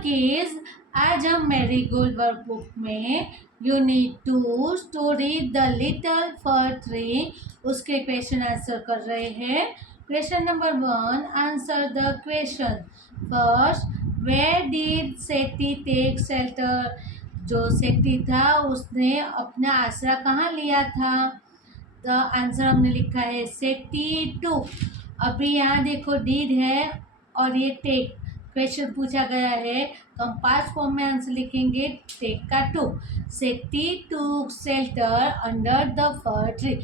Homework is, आज हम marigold workbook में you need to read the little fir tree, उसके क्वेश्चन आंसर कर रहे हैं। Question number 1, answer the question. First, where did Sethi take shelter, जो सेठी था उसने अपना आसरा कहाँ लिया था। द आंसर हमने लिखा है सेठी टू। अभी यहाँ देखो डीड है और ये टेक क्वेश्चन पूछा गया है, तो हम पास्ट फॉर्म में आंसर लिखेंगे टेक का two. Sethi to shelter under the fir tree,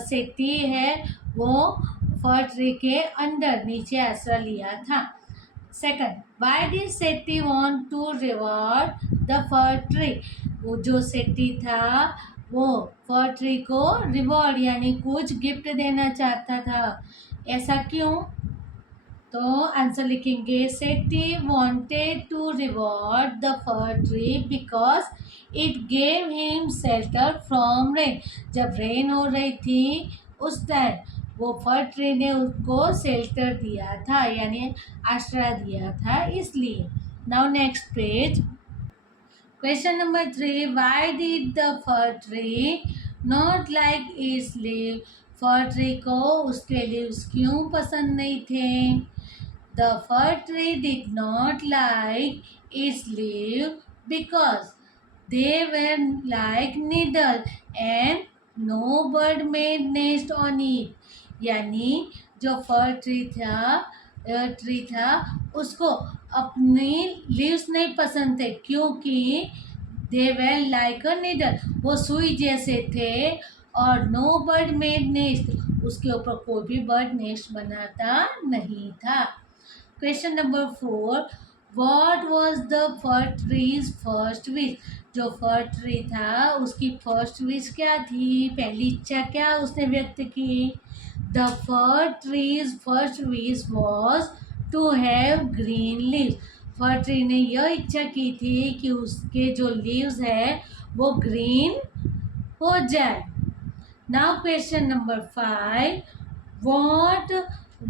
Sethi है वो फर ट्री के अंदर नीचे आसरा लिया था। Second, why did Sethi want to reward the fir tree, वो जो सेठी था वो फर ट्री को रिवॉर्ड यानी कुछ गिफ्ट देना चाहता था, ऐसा क्यों। तो आंसर लिखेंगे Sethi wanted to reward the fir tree because it gave him shelter from rain, जब रेन हो रही थी उस टाइम वो फर ट्री ने उसको शेल्टर दिया था यानी आश्रय दिया था, इसलिए। Now next page, question number 3, why did the fir tree not like its leave, fir tree को उसके लीव्स क्यों पसंद नहीं थे। The fir tree did not like its leave because they were like needle and no bird made nest on it, यानी जो fir tree था उसको अपनी लीव्स नहीं पसंद थे क्योंकि they were like a needle, वो सुई जैसे थे, और नो बर्ड मेड नेस्ट, उसके ऊपर कोई भी बर्ड नेस्ट बनाता नहीं था। Question number 4, what was the fir tree's first wish, जो फर ट्री था उसकी फर्स्ट विश क्या थी, पहली इच्छा क्या उसने व्यक्त की। The fir tree's first wish was to have green leaves, fir tree ने यह इच्छा की थी कि उसके जो लीव्स है वो ग्रीन हो जाए। Now question number 5,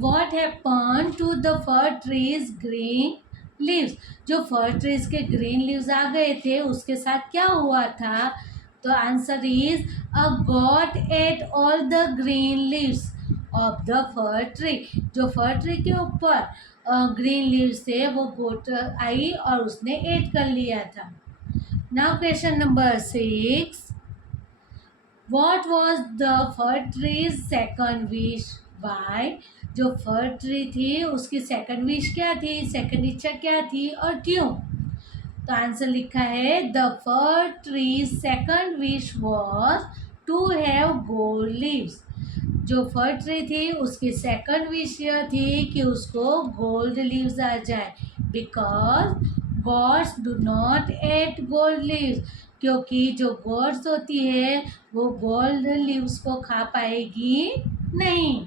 what happened to the fir trees green leaves, जो फर ट्रीज के ग्रीन लीव्स आ गए थे उसके साथ क्या हुआ था। तो answer is a got at all the green leaves of the fir tree, जो फर ट्री के ऊपर ग्रीन लीव्स थे वो गोट आई और उसने एट कर लिया था। Now question number 6, What was the fir tree's second wish? Why? जो फर ट्री थी उसकी सेकंड विश क्या थी, सेकंड इच्छा क्या थी और क्यों। तो आंसर लिखा है the fir tree second wish was to have gold leaves, जो फर ट्री थी उसकी सेकंड विश यह थी कि उसको गोल्ड लीव्स आ जाए, because gods do not eat gold leaves, क्योंकि जो गॉड्स होती है वो गोल्ड लीव्स को खा पाएगी नहीं।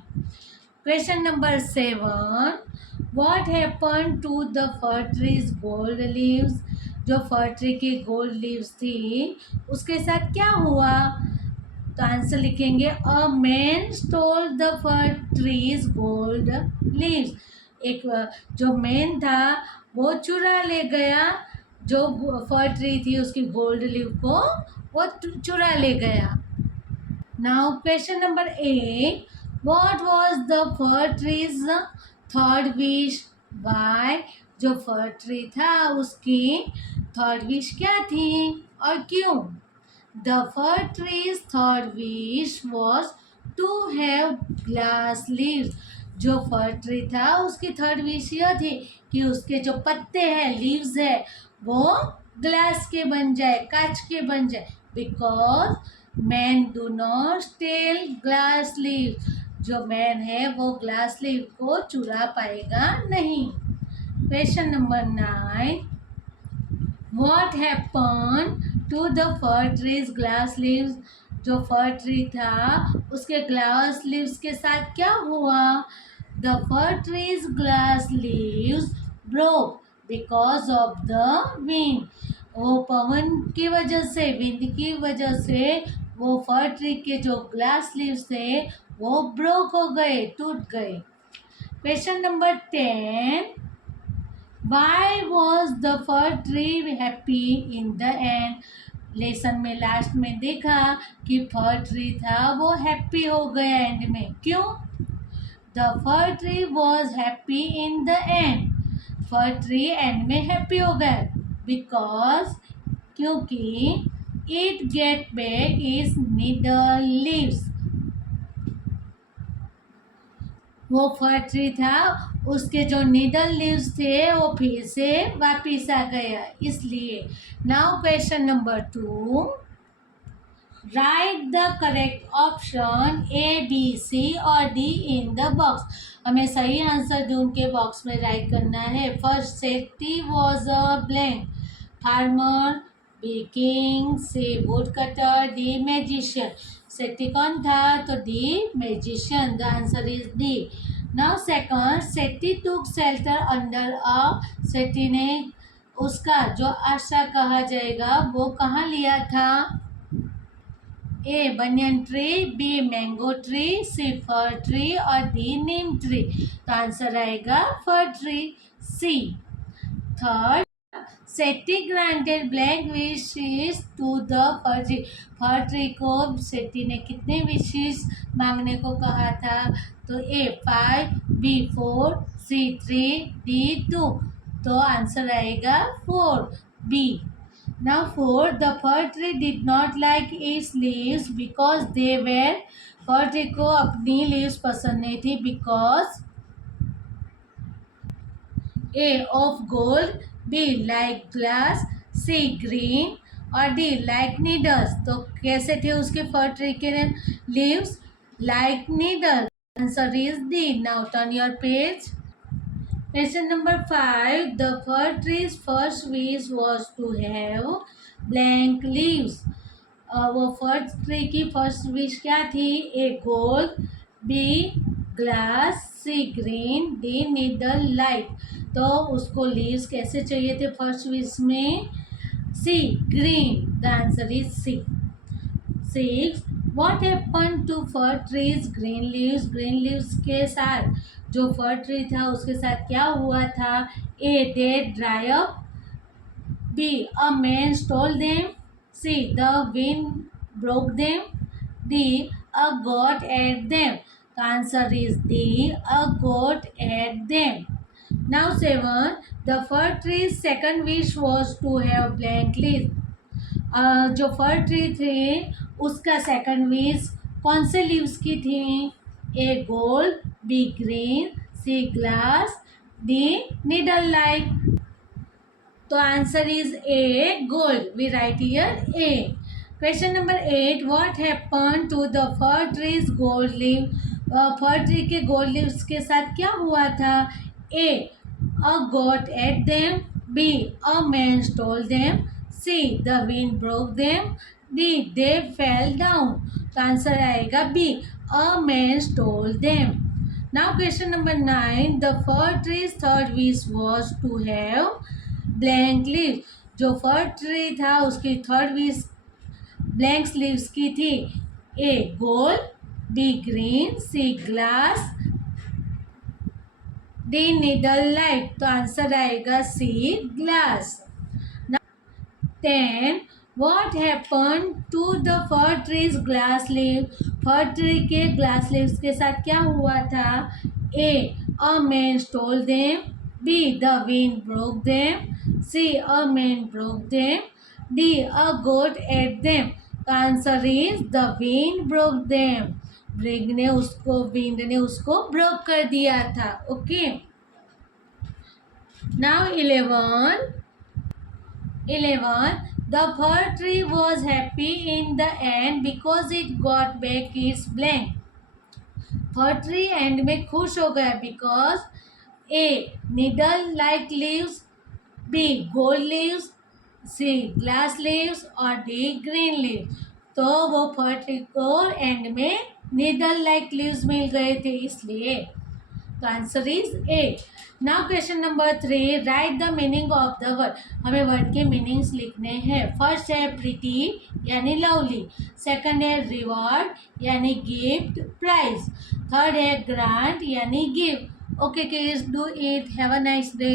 Question number 7, what happen to the fir trees gold leaves, जो फर ट्री की गोल्ड लीव्स थी उसके साथ क्या हुआ। तो आंसर लिखेंगे a man stole the fir trees gold leaves, एक जो मैन था वो चुरा ले गया जो फर ट्री थी उसकी गोल्ड लीव को वो चुरा ले गया। Now question number 8, what was the fir tree's third wish, why, जो फर ट्री था उसकी थर्ड विश क्या थी और क्यों। The fir tree's third wish was to have glass leaves, जो फर ट्री था उसकी थर्ड विश यह थी कि उसके जो पत्ते हैं लीव्स है वो ग्लास के बन जाए, कांच के बन जाए, because man do not steal glass leave, जो मैन है वो ग्लास लीव को चुरा पाएगा नहीं। Question number 9, what happen to the fir trees glass leaves, जो फर ट्री था उसके ग्लास लीव्स के साथ क्या हुआ। The fir trees glass leaves broke because of the wind, वो पवन की वजह से, विंड की वजह से वो फर ट्री के जो ग्लास लीव्स थे वो ब्रोक हो गए, टूट गए। Question number 10, why was the fir tree happy in the end? Lesson में लास्ट में देखा कि फर ट्री था वो हैप्पी हो गया एंड में। क्यों? The fir tree was happy in the end. For tree end में हैप्पी हो गया बिकॉज, क्योंकि it get back is needle leaves. वो फर ट्री था, उसके जो नीडल लीव्स थे वो फिर से वापिस आ गया, इसलिए। Now question number 2, write the correct option A, B, C और डी इन द बॉक्स। हमें सही आंसर ढूंढ के बॉक्स में राइट करना है। First, Setty was a blank, farmer, B king, C wood cutter, D magician. Setty कौन था? तो D magician. The answer is D. Now second, Setty took shelter under a. Setty ने उसका जो आश्रय कहा जाएगा वो कहाँ लिया था? A banyan tree, B mango tree, C fir tree और डी नीम ट्री। तो आंसर आएगा fir tree, C. Third, Setti granted blank wishes to the fir tree. Fir tree को सेट्टी ने कितने विशेष मांगने को कहा था? तो ए 5, बी 4, सी 3, डी 2। तो आंसर आएगा 4, B. Now four, the fir tree did not like its leaves because they were, fir tree को अपनी leaves पसंद नहीं थी because A of gold, B like glass, C green और D like needles। तो कैसे थे उसके fir tree के leaves? Like needles। Answer is D। Now turn your page। Question number 5, the fir tree's first wish was to have blank leaves। वो fir tree की first wish क्या थी? A gold, B glass, C green, D needle light. तो उसको leaves कैसे चाहिए थे first wish में? C green. The answer is C. 6, what happen to fir trees green leaves? Green leaves के साथ जो फर ट्री था उसके साथ क्या हुआ था? A they dry up, B, a man stole them, C, the wind broke them, D, a goat ate them। The answer is D, a goat ate them। Now 7, the fir tree's second wish was to have blank leaves। जो fir tree थे उसका second wish कौन से leaves की थी? A gold, B green, C glass, D needle light. तो answer is A gold. We write here A. Question number 8, what happen to the fir trees gold leave? Fir tree के gold leaves के साथ क्या हुआ था? A a goat ate them, B a man stole them, C the wind broke them, D they fell down. तो answer आएगा B, a man stole them. Now question number 9, the fir tree's third wish was to have blank leaves। जो fir tree था उसकी third wish blank leaves की थी। A gold, B green, C glass, D needle light. तो answer आएगा C glass. 10, what happen to the fir trees glass leaf? Fir tree के glass leaves के साथ क्या हुआ था? A a man stole them, B the wind broke them, C a man broke them, D a goat ate them. Answer is the wind broke them. Wind ने उसको broke कर दिया था। Okay. Now 11, the fir tree was happy in the end because it got back its blank। Fir tree end में खुश हो गया because A needle like leaves, B gold leaves, C glass leaves और D green leaves. तो वो fir tree को end में needle like leaves मिल गए थे, इसलिए। तो answer is A. Now question number 3, write the meaning of the word. हमें वर्ड के मीनिंग्स लिखने हैं। फर्स्ट है प्रिटी यानी लवली, सेकंड है रिवॉर्ड यानी गिफ्ट प्राइज, थर्ड है ग्रांट यानी gift. Okay kids, do it. Have a nice day.